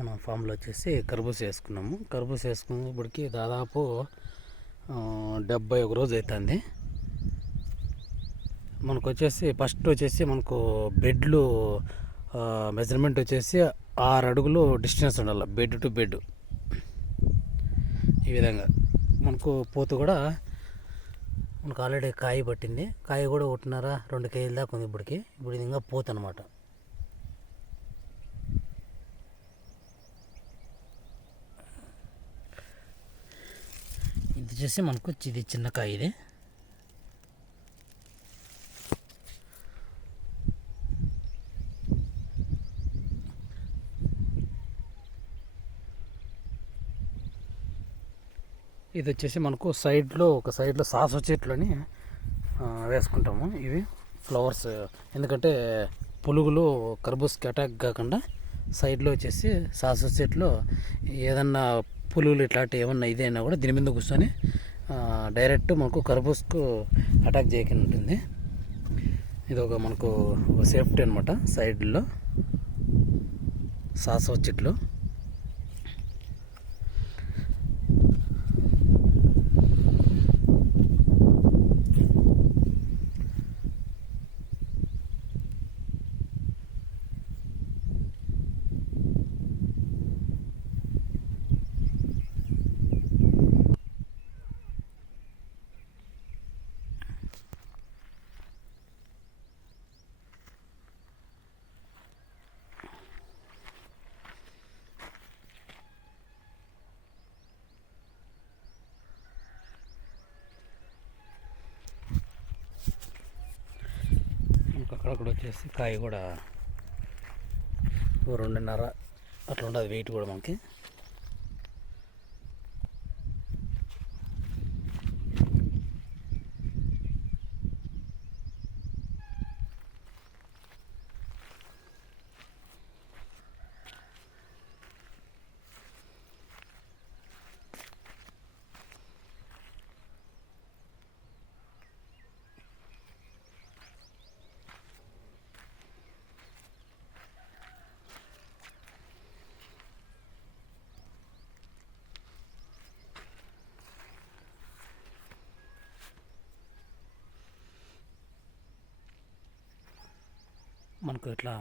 మనం ఫామ్లో వచ్చేసి కర్బూజ వేసుకున్నాము. కర్బూజ వేసుకున్నప్పటికీ దాదాపు 71 రోజు అవుతుంది. మనకు వచ్చేసి ఫస్ట్ వచ్చేసి మనకు బెడ్లు మెజర్మెంట్ వచ్చేసి 6 అడుగులు డిస్టెన్స్ ఉండాలి బెడ్ టు బెడ్. ఈ విధంగా మనకు పోతు కూడా మనకు ఆల్రెడీ కాయ పట్టింది. కాయ కూడా 1.5-2 కేజీల దాకా ఉంది ఇప్పటికి. ఇప్పుడు ఇది ఇంకా పోతు అనమాట. ఇది వచ్చేసి మనకు ఇది చిన్న కాయ. ఇది వచ్చేసి మనకు ఒక సైడ్లో సాస చెట్లని వేసుకుంటాము. ఇవి ఫ్లవర్స్, ఎందుకంటే పులుగులు కర్బూజకి అటాక్ కాకుండా సైడ్లో వచ్చేసి సాస చెట్లు ఏదన్నా పులుగులు ఇట్లాంటివి ఏమన్నా ఇదైనా కూడా దీని మీద కూర్చొని డైరెక్ట్ మనకు కర్బూజకు అటాక్ చేయకుండా ఉంటుంది. ఇది మనకు ఒక సేఫ్టీ అనమాట. సైడ్లో సాస చెట్లు. అక్కడ కూడా వచ్చేసి కాయ కూడా 2.5 అట్లా ఉండదు వెయిట్ కూడా మనకి. మనకు ఇట్లా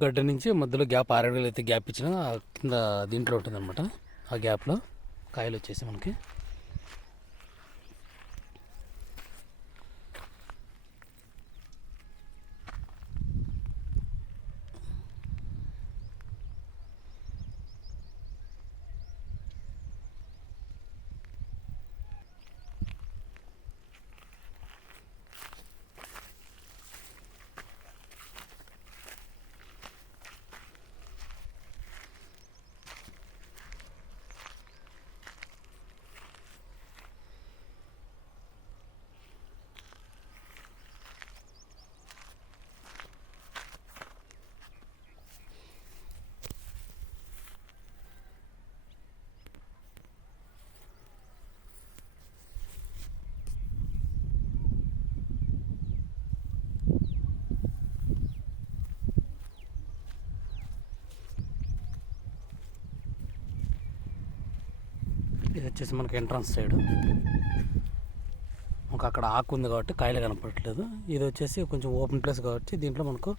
గడ్డ నుంచి మధ్యలో గ్యాప్ 6 అడుగులు అయితే గ్యాప్ ఇచ్చినా కింద దీంట్లో ఉంటుంది అనమాట. ఆ గ్యాప్లో కాయలు వచ్చేసి మనకి ఇది వచ్చేసి మనకి ఎంట్రన్స్ సైడ్. మనకు అక్కడ ఆకు ఉంది కాబట్టి కాయలు కనపడట్లేదు. ఇది వచ్చేసి కొంచెం ఓపెన్ ప్లేస్ కాబట్టి దీంట్లో మనకు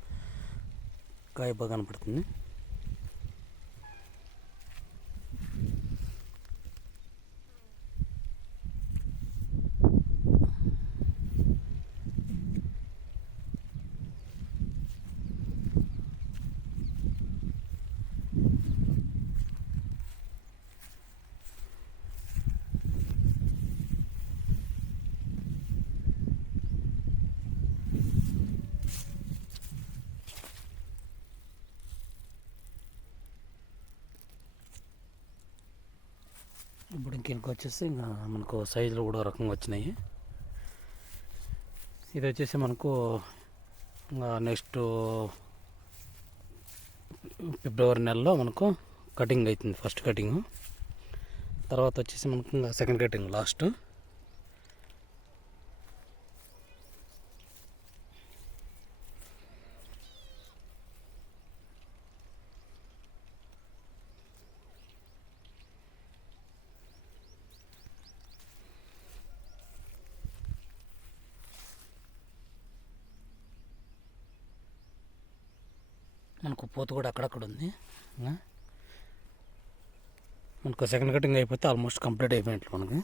కాయ బాగా కనపడుతుంది. ఇప్పుడు ఇంకెనక వచ్చేసి ఇంకా మనకు సైజులు కూడా రకంగా వచ్చినాయి. ఇది వచ్చేసి మనకు నెక్స్ట్ ఫిబ్రవరి నెలలో మనకు కటింగ్ అవుతుంది. ఫస్ట్ కటింగ్ తర్వాత వచ్చేసి మనకు ఇంకా సెకండ్ కటింగ్ లాస్ట్. మనకు పూత కూడా అక్కడక్కడ ఉంది. మనకు సెకండ్ కటింగ్ అయిపోతే ఆల్మోస్ట్ కంప్లీట్ అయిపోయినట్లు మనకి.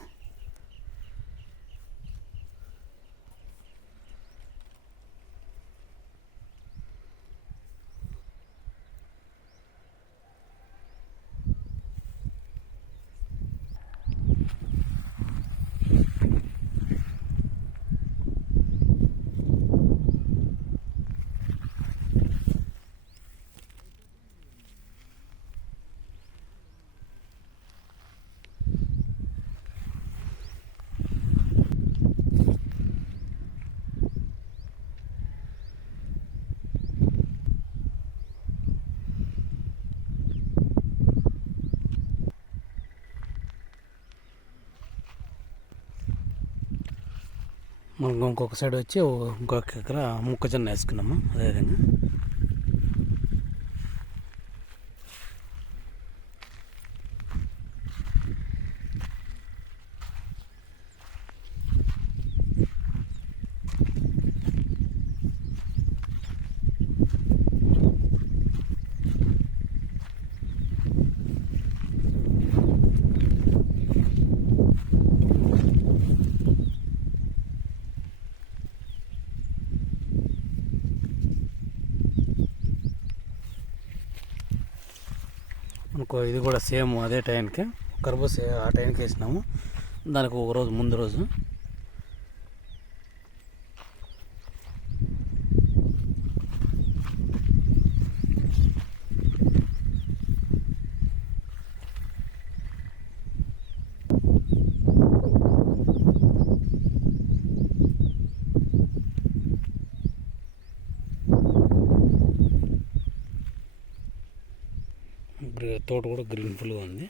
మనం ఇంకొక సైడ్ వచ్చి ఇంకొక ఎకరా మొక్కజొన్న వేసుకున్నాము. అదేవిధంగా మనకు ఇది కూడా సేమ్ అదే టైంకి కర్బూజ ఆ టైంకి వేసినాము. దానికి ఒక రోజు ముందు రోజు తోట కూడా గ్రీన్ ఫుల్గా ఉంది.